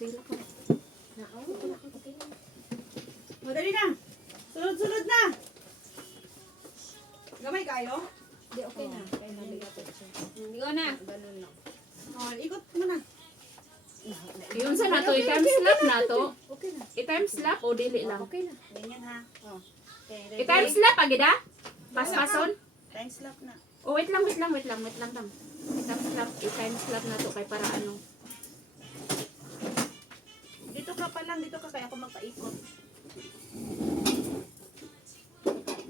Sila ka. Madali na. Sunod-sunod na. Gamay kayo? Di, okay na. Kaya nabigat siya. Hindi ko na. Ganun na. Oh, ikot mo na. Yung sa nato, i-time slap na to. Okay na. I-time slap o dili lang. Okay na. Ganyan ha. Oh. Okay, ready? I-time slap, agida? Pas-pason? Time slap na. Oh, wait lang. I-time slap na to kay para ano. Dito ka pa lang, dito ka kaya ako magpaikot.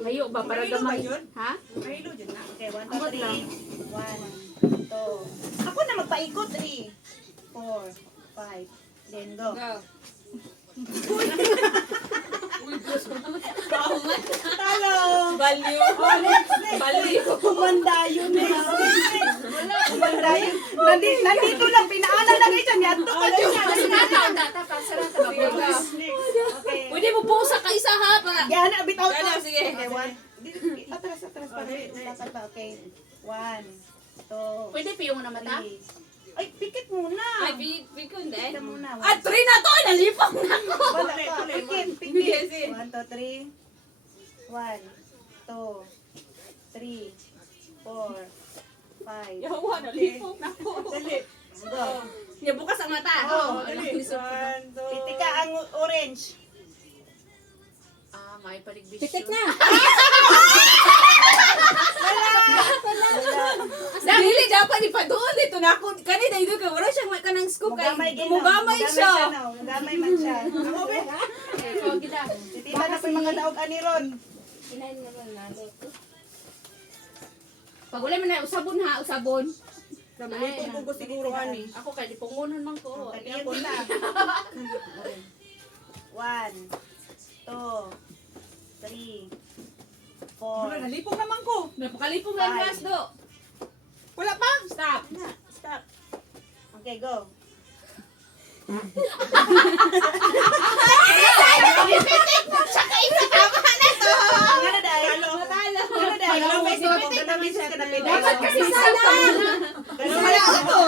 Layo ba para Mahilo ba gamay? yun? Ha? Mahilo dyan na. Okay, 1, 2, Abot lang. 3. 1, 2. Ako na magpaikot. 3, 4, 5. Then go. Go. Talo! Baliw. Oh, next. Baliw. Kumanda yun. Kumanda yun. Nandito lang, pinaala lang ito. Yato ka dyan. Data, pasarata ba? Next. Okay. Pwede mo pusa ka isa ha. Para. Yan, bitaw Gana, to. sige. Okay, 1. Atras pa rin. Okay. 1, 2, Pwede piyong na mata? 3. Ay, pikit muna. Ay, pikon Pikit eh. muna. Ah, 3 na to. Nalipang na ko. Wala ka. Pikit, Sige, sige. 1, 2, 3. 1, 2, 3, 4, 5. Yawa, nalipang na ko. Dali. Go. Niya bukas ang mata. Oh, Ano, dali. lisod ko. Pitika ang orange. Ah, may paligbisyo. Pitik na. Dili dapat ipadoon dito na ako. Kanina ito ka wala siyang kanang scoop kay Mugamay din. mugamay siya. Mugamay man siya. Ako be. Okay, so gida. Titita na pa yung mga daog ani ron. Inahin mo na nato. Pag wala man na usabon ha, usabon. Nalipong ko siguro ani. Ako kay dipungunan man ko. Kaya ko na. 1, 2, 3, 4. Nalipong naman ko. Napakalipong lang Five. gas do. Wala pa. Stop. Stop. Okay, go. Ano dahil? Ano dahil? Dalawang beses ka na Dapat kasi stop ka muna.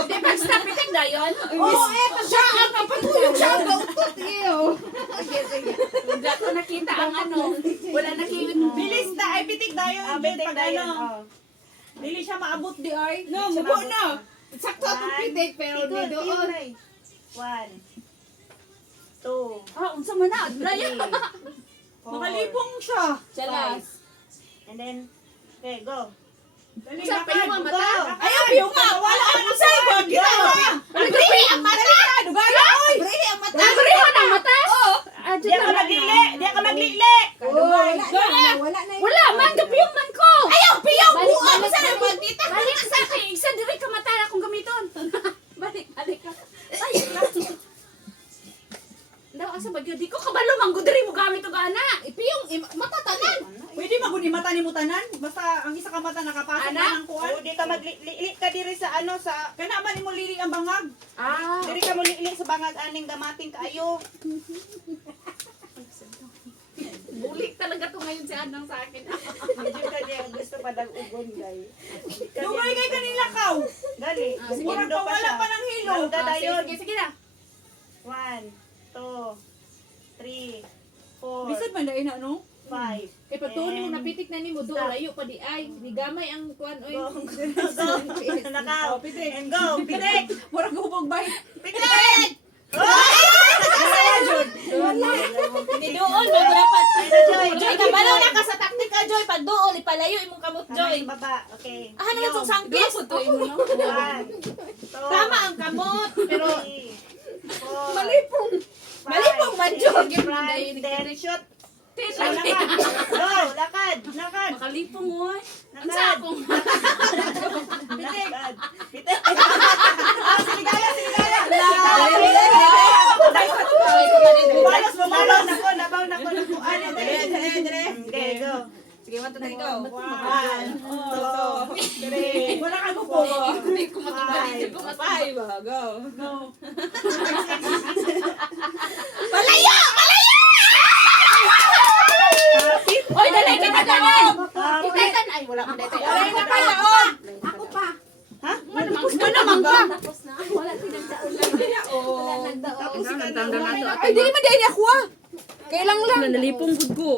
Di ba stop itik na yun? Siya ang kapatulog siya ang kautot. Hindi ko nakita ang ano. Wala nakita. Bilis na. Ay, pitik na yun. Bitik Pag na yun. ano, Oh. Dili siya maabot di ay. No, Siya mubo maabot na. na. Sakto akong pitik pero di doon. 1, 2, Ah, unsa man na. 3, 4, Makalipong siya. Siya last. And then, okay, go. Dali Sa na pa yung mata? Ayaw, piyong nga. Wala ka na sa'yo. Wag kita ba? Dali ang mata. Dugaya, oy. Nagrihan ang mata? Oo. Di ka maglili! Di ka maglili! Wala man, kapiyong man ko. Ayaw, piyaw. Balik, Buo. balik, Saan ang balik. magdita? Balik sa akin. Isa diri ka mata akong gamiton. Balik ka. Ay, daw asa ba gyud di ko kabalo man gud diri mo gamit og ana. Ipiyong matatanan. Pwede maguni mata ni mutanan. Basta ang isa ka mata nakapasok Ana? na ng kuan. Oo, di ka maglili ka diri sa ano, sa... Kana ba ni mo lili ang bangag? Ah. Diri ka mo lili sa bangag aning gamating kaayo. Bulik talaga to ngayon si Anang sa akin. Medyo ka niya gusto pa dag ugon, guys. Dugay kay kanila kaw. Dali. Ah, sige. Murag pa wala pa ng hilo. Malda Ah, dayon. sige na. 1, 2, 3, 4, Bisag man dai na no? 5. Kay pagtuon mo napitik na nimo do Stop. layo pa di ay. Ni gamay ang kuan oy. Go. Go. Nakaw. Pitik. And go. Pitik. Murag hubog bay. Pitik! Ni doon mo dapat. Joy. Joy, kabalaw na ka sa taktika Joy. Pag doon ipalayo imong kamot Joy. Joy. Baba. Okay. Ah, naman sa sangkis. Tama ang kamot. Pero Malipong. Malipong man, Joy. Then shoot. So, lakad. Go. Lakad. Lakad. Makalipong mo. Unsa Lakad. akong Lakad. Pitik. Siligaya. Siligaya. Bumalos. Bumalos. Nabaw na ko. Ano. Dire. Okay, go. sige mo tadi ko. 1, 2, 3, Wala ka gupo. hindi ko matubali ko Bye ba go. Go. Malayo! Malayo! Oy, dali kita daon. Happy. Kitaitan ay wala man dito. Wala na pa doon. Ako pa. Ha? Ano man ka? Tapos na. Wala pinagdaon lang. Wala nagdaon. si Ang Kana. tanda na to. Wala. Ay, dili man dahil ako ah. Kailang lang. Nalipong gud ko.